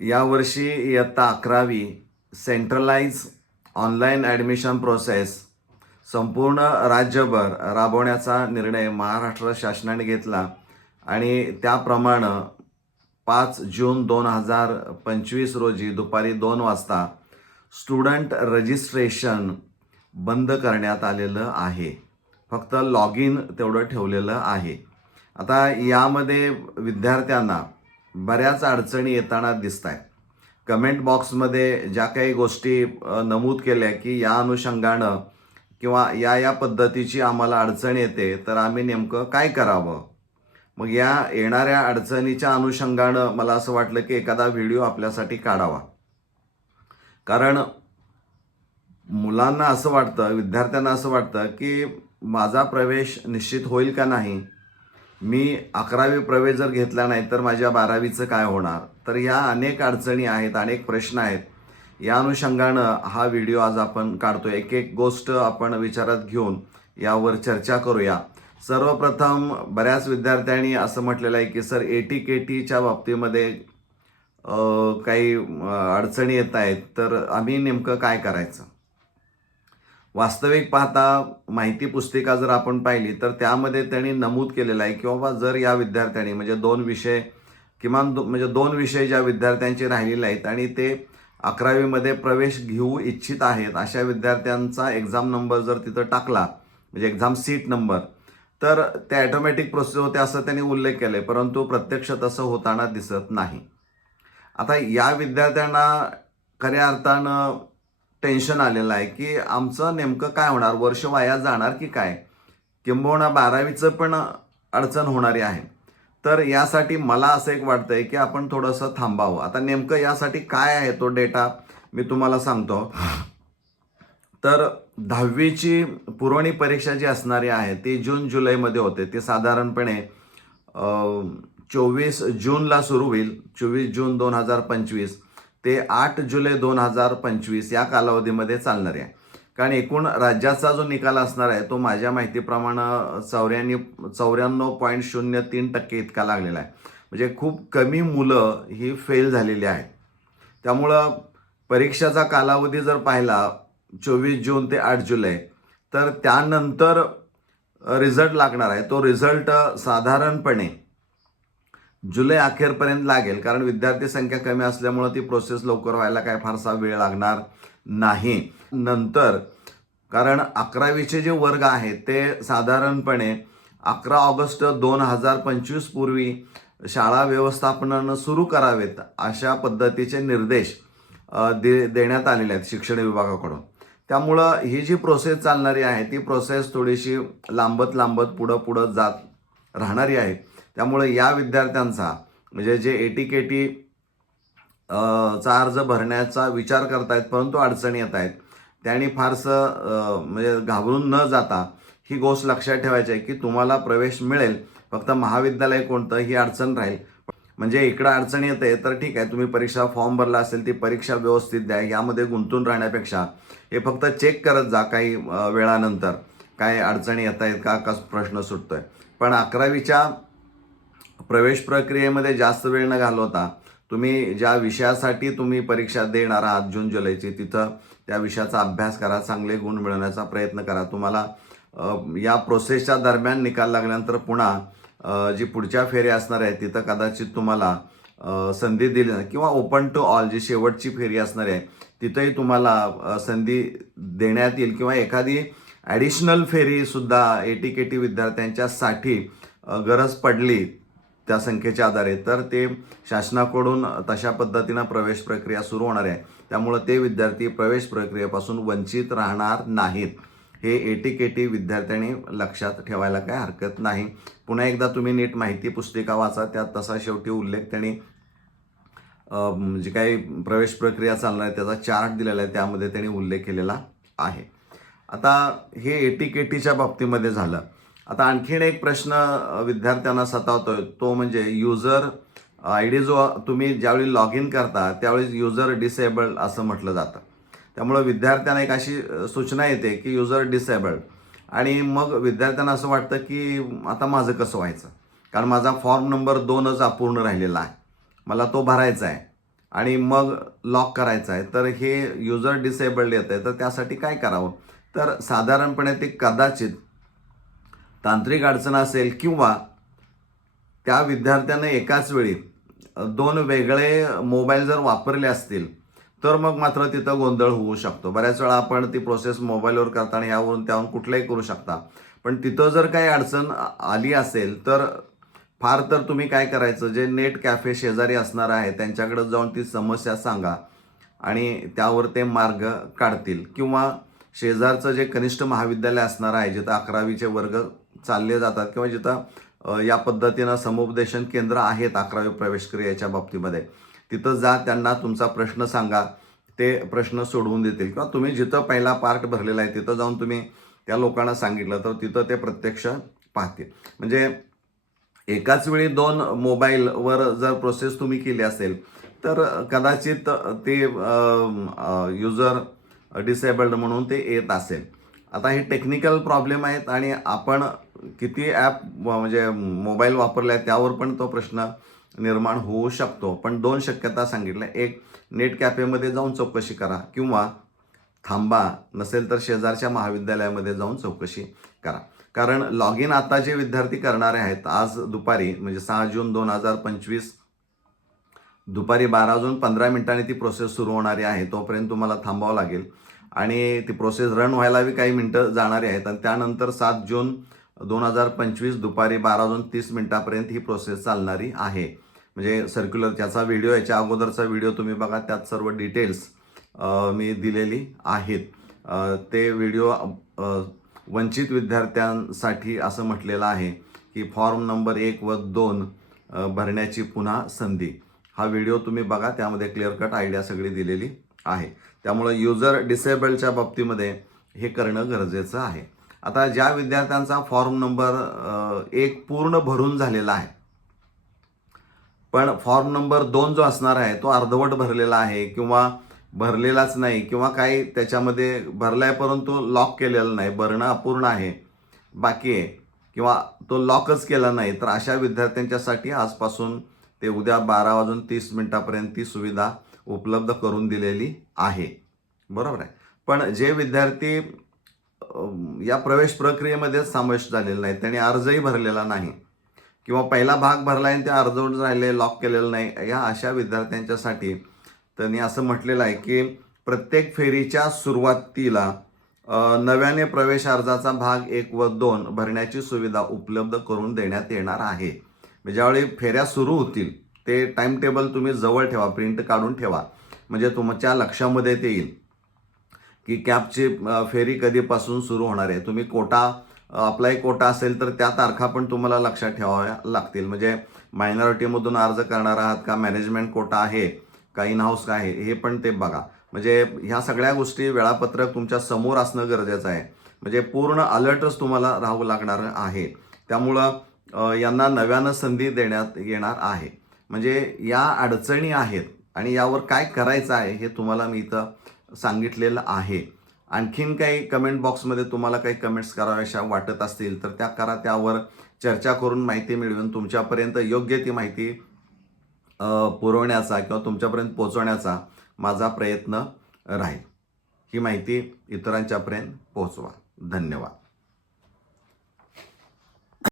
यावर्षी इयत्ता अकरावी सेंट्रलाइज ऑनलाईन ॲडमिशन प्रोसेस संपूर्ण राज्यभर राबवण्याचा निर्णय महाराष्ट्र शासनाने घेतला आणि त्याप्रमाणे पाच जून दोन हजार पंचवीस रोजी दुपारी दोन वाजता स्टुडंट रजिस्ट्रेशन बंद करण्यात आलेलं आहे. फक्त लॉग इन तेवढं ठेवलेलं आहे. आता यामध्ये विद्यार्थ्यांना बऱ्याच अडचणी येताना दिसत आहेत कमेंट बॉक्समध्ये ज्या काही गोष्टी नमूद केल्या की या अनुषंगानं किंवा या या पद्धतीची आम्हाला अडचण येते तर आम्ही नेमकं काय करावं? मग या येणाऱ्या अडचणीच्या अनुषंगानं मला असं वाटलं की एखादा व्हिडिओ आपल्यासाठी काढावा. कारण मुलांना असं वाटतं विद्यार्थ्यांना असं वाटतं की माझा प्रवेश निश्चित होईल का नाही? मी अकरावी प्रवेश जर घेतला नाही तर माझ्या बारावीचं काय होणार? तर ह्या अनेक अडचणी आहेत अनेक प्रश्न आहेत. या अनुषंगानं हा व्हिडिओ आज आपण काढतो एक एक गोष्ट आपण विचारात घेऊन यावर चर्चा करूया. सर्वप्रथम बऱ्याच विद्यार्थ्यांनी असं म्हटलेलं आहे की सर ए टी के टीच्या बाबतीमध्ये काही अडचणी येत आहेत तर आम्ही नेमकं काय करायचं? वास्तविक पाहता माहिती पुस्तिका जर आपण पाहिली तर त्यामध्ये त्यांनी नमूद केलेलं आहे की बाबा जर या विद्यार्थ्यांनी म्हणजे दोन विषय किमान दो म्हणजे दोन विषय ज्या विद्यार्थ्यांचे राहिलेले आहेत आणि ते अकरावीमध्ये प्रवेश घेऊ इच्छित आहेत अशा विद्यार्थ्यांचा एक्झाम नंबर जर तिथं टाकला म्हणजे एक्झाम सीट नंबर तर ते ॲटोमॅटिक प्रोसेस होते असं त्यांनी उल्लेख केला आहे परंतु प्रत्यक्ष तसं होताना दिसत नाही. आता या विद्यार्थ्यांना खऱ्या अर्थानं टेन्शन आलेलं आहे की आमचं नेमकं काय होणार? वर्ष वाया जाणार की काय? किंबहुना बारावीचं पण अडचण होणारी आहे. तर यासाठी मला असं एक वाटतं आहे की आपण थोडंसं थांबावं. आता नेमकं यासाठी काय आहे तो डेटा मी तुम्हाला सांगतो. तर दहावीची पुरवणी परीक्षा जी असणारी आहे ती जून जुलैमध्ये होते. ती साधारणपणे चोवीस जूनला सुरू होईल. चोवीस जून दोन हजार पंचवीस. ते आठ जुलै दोन हजार पंचवीस या कालावधीमध्ये चालणार आहे. कारण एकूण राज्याचा जो निकाल असणार आहे तो माझ्या माहितीप्रमाणे चौऱ्याण्णव चौऱ्याण्णव पॉईंट शून्य तीन टक्के इतका लागलेला आहे. म्हणजे खूप कमी मुलं ही फेल झालेली आहेत. त्यामुळं परीक्षाचा कालावधी जर पाहिला चोवीस जून ते आठ जुलै तर त्यानंतर रिझल्ट लागणार आहे. तो रिझल्ट साधारणपणे जुलै अखेरपर्यंत लागेल कारण विद्यार्थी संख्या कमी असल्यामुळं ती प्रोसेस लवकर व्हायला काय फारसा वेळ लागणार नाही. नंतर कारण अकरावीचे जे वर्ग आहेत ते साधारणपणे अकरा ऑगस्ट दोन हजार पंचवीस पूर्वी शाळा व्यवस्थापनानं सुरू करावेत अशा पद्धतीचे निर्देश दे देण्यात आलेले आहेत शिक्षण विभागाकडून. त्यामुळं ही जी प्रोसेस चालणारी आहे ती प्रोसेस थोडीशी लांबत लांबत पुढं पुढं जात राहणारी आहे. त्यामुळे या विद्यार्थ्यांचा म्हणजे जे ए टी के टी चा अर्ज भरण्याचा विचार करतायत परंतु अडचणी येत आहेत त्यांनी फारसं म्हणजे घाबरून न जाता ही गोष्ट लक्षात ठेवायची आहे की तुम्हाला प्रवेश मिळेल. फक्त महाविद्यालय कोणतं ही अडचण राहील. म्हणजे इकडं अडचण येते तर ठीक आहे तुम्ही परीक्षा फॉर्म भरला असेल ती परीक्षा व्यवस्थित द्या यामध्ये गुंतून राहण्यापेक्षा. हे फक्त चेक करत जा काही वेळानंतर काय अडचणी येत आहेत का कस प्रश्न सुटतोय. पण अकरावीच्या प्रवेश प्रक्रियेमध्ये जास्त वेळ न घालवता तुम्ही ज्या विषयासाठी तुम्ही परीक्षा देणार आहात जून जुलैची तिथं त्या विषयाचा अभ्यास करा चांगले गुण मिळवण्याचा प्रयत्न करा. तुम्हाला या प्रोसेसच्या दरम्यान निकाल लागल्यानंतर पुन्हा जी पुढच्या फेरी असणार आहे तिथं कदाचित तुम्हाला संधी दिली किंवा ओपन टू ऑल जी शेवटची फेरी असणार आहे तिथंही तुम्हाला संधी देण्यात येईल. किंवा एखादी ॲडिशनल फेरीसुद्धा ए टी के टी विद्यार्थ्यांच्यासाठी गरज पडली त्या संख्येच्या आधारे. तर ते शासनाकडून तशा पद्धतीनं प्रवेश प्रक्रिया सुरू होणार आहे. त्यामुळं ते विद्यार्थी प्रवेश प्रक्रियेपासून वंचित राहणार नाहीत. हे ए टी के टी विद्यार्थ्यांनी लक्षात ठेवायला काय हरकत नाही. पुन्हा एकदा तुम्ही नीट माहिती पुस्तिका वाचा. त्यात तसा शेवटी उल्लेख त्यांनी जी काही प्रवेश प्रक्रिया चालणार आहे त्याचा चार्ट दिलेला आहे. त्यामध्ये त्यांनी उल्लेख केलेला आहे. आता हे ए टी के टीच्या बाबतीमध्ये झालं. आता आणखीन एक प्रश्न विद्यार्थ्यांना सतावतोय. तो म्हणजे युजर आय डी जो तुम्ही ज्यावेळी लॉग इन करता त्यावेळी युजर डिसेबल्ड असं म्हटलं जातं. त्यामुळं विद्यार्थ्यांना एक अशी सूचना येते की युजर डिसेबल्ड आणि मग विद्यार्थ्यांना असं वाटतं की आता माझं कसं व्हायचं? कारण माझा फॉर्म नंबर दोनच अपूर्ण राहिलेला आहे. मला तो भरायचा आहे. आणि मग लॉक करायचा आहे. तर हे युजर डिसेबल्ड येत आहे तर त्यासाठी काय करावं? तर साधारणपणे ते कदाचित तांत्रिक अडचण असेल किंवा त्या विद्यार्थ्यानं एकाच वेळी दोन वेगळे मोबाईल जर वापरले असतील तर मग मात्र तिथं गोंधळ होऊ शकतो. बऱ्याच वेळा आपण ती प्रोसेस मोबाईलवर करताना यावरून त्यावरून कुठलाही करू शकता. पण तिथं जर काही अडचण आली असेल तर फार तर तुम्ही काय करायचं? जे नेट कॅफे शेजारी असणार आहे त्यांच्याकडे जाऊन ती समस्या सांगा आणि त्यावर ते मार्ग काढतील. किंवा शेजारचं जे कनिष्ठ महाविद्यालय असणार आहे जिथं अकरावीचे वर्ग चालले जातात किंवा जिथं या पद्धतीनं समुपदेशन केंद्र आहेत अकरावी प्रवेश क्रियेच्या बाबतीमध्ये तिथं जा त्यांना तुमचा प्रश्न सांगा ते प्रश्न सोडवून देतील. किंवा तुम्ही जिथं पहिला पार्ट भरलेला आहे तिथं जाऊन तुम्ही त्या लोकांना सांगितलं तर तिथं ते प्रत्यक्ष पाहतील. म्हणजे एकाच वेळी दोन मोबाईलवर जर प्रोसेस तुम्ही केली असेल तर कदाचित ते युजर डिसेबल्ड म्हणून ते येत असेल. आता हे टेक्निकल प्रॉब्लेम आहेत आणि आपण किती ॲप म्हणजे मोबाईल वापरले आहे त्यावर पण तो प्रश्न निर्माण होऊ शकतो. पण दोन शक्यता सांगितल्या. एक नेट कॅफेमध्ये जाऊन चौकशी करा किंवा थांबा नसेल तर शेजारच्या महाविद्यालयामध्ये जाऊन चौकशी करा. कारण लॉग इन आता जे विद्यार्थी करणारे आहेत आज दुपारी म्हणजे सहा जून दोन हजार पंचवीस दुपारी बारा वाजून पंधरा मिनिटांनी ती प्रोसेस सुरू होणारी आहे तोपर्यंत तुम्हाला थांबावं लागेल. आणि ती प्रोसेस रन व्हायला बी काही मिनटं जाणारी आहेत. आणि त्यानंतर सात जून दोन हजार पंचवीस दुपारी बारा वाजून तीस मिनिटापर्यंत ही प्रोसेस चालणारी आहे. म्हणजे सर्क्युलर त्याचा व्हिडिओ याच्या अगोदरचा व्हिडिओ तुम्ही बघा त्यात सर्व डिटेल्स मी दिलेली आहेत. ते व्हिडिओ वंचित विद्यार्थ्यांसाठी असं म्हटलेलं आहे की फॉर्म नंबर एक व दोन भरण्याची पुन्हा संधी. हा व्हिडिओ तुम्ही बघा त्यामध्ये क्लिअर कट आयडिया सगळी दिलेली आहे. त्यामुळं युजर डिसेबलच्या बाबतीमध्ये हे करणं गरजेचं आहे. आता ज्या विद्यार्थ्यांचा फॉर्म नंबर एक पूर्ण भरून झालेला आहे पण फॉर्म नंबर दोन जो असणार आहे तो अर्धवट भरलेला आहे किंवा भरलेलाच नाही किंवा काही त्याच्यामध्ये भरला आहे परंतु लॉक केलेला नाही भरणं अपूर्ण आहे बाकी आहे किंवा तो लॉकच केला नाही तर अशा विद्यार्थ्यांच्यासाठी आजपासून ते उद्या बारा वाजून तीस मिनटापर्यंत ती सुविधा उपलब्ध करून दिलेली आहे. बरोबर आहे? पण जे विद्यार्थी या प्रवेश प्रक्रियेमध्ये समावेश झालेला नाही त्यांनी अर्जही भरलेला नाही. किंवा पहिला भाग भरला आणि ते अर्धवट राहिले लॉक केलेलं नाही. या अशा विद्यार्थ्यांच्यासाठी त्यांनी असं म्हटलेलं आहे की प्रत्येक फेरीच्या सुरुवातीला नव्याने प्रवेश अर्जाचा भाग एक व दोन भरण्याची सुविधा उपलब्ध करून देण्यात येणार आहे. म्हणजे ज्यावेळी फेऱ्या सुरू होतील ते टाइम टेबल तुम्ही जवळ ठेवा प्रिंट काढून ठेवा. म्हणजे तुमच्या लक्षामध्ये ते येईल. की कॅबची फेरी कधीपासून सुरू होणार आहे? तुम्ही कोटा अप्लाय कोटा असेल तर त्या तारखा पण तुम्हाला लक्षात ठेवाव्या लागतील. म्हणजे मायनॉरिटीमधून अर्ज करणार आहात का? मॅनेजमेंट कोटा आहे? का इन हाऊस आहे? हे पण ते बघा. म्हणजे ह्या सगळ्या गोष्टी वेळापत्रक तुमच्यासमोर असणं गरजेचं आहे. म्हणजे पूर्ण अलर्टच तुम्हाला राहू लागणार आहे. त्यामुळं यांना नव्यानं संधी देण्यात येणार आहे. म्हणजे या अडचणी आहेत आणि यावर काय करायचं आहे हे तुम्हाला मी इथं सांगितलेलं आहे. आणखीन काही कमेंट बॉक्समध्ये तुम्हाला काही कमेंट्स कराव्याशा वाटत असतील तर त्या करा त्यावर चर्चा करून माहिती मिळवून तुमच्यापर्यंत योग्य ती माहिती पुरवण्याचा किंवा तुमच्यापर्यंत पोचवण्याचा माझा प्रयत्न राहील. ही माहिती इतरांच्यापर्यंत पोहोचवा. धन्यवाद.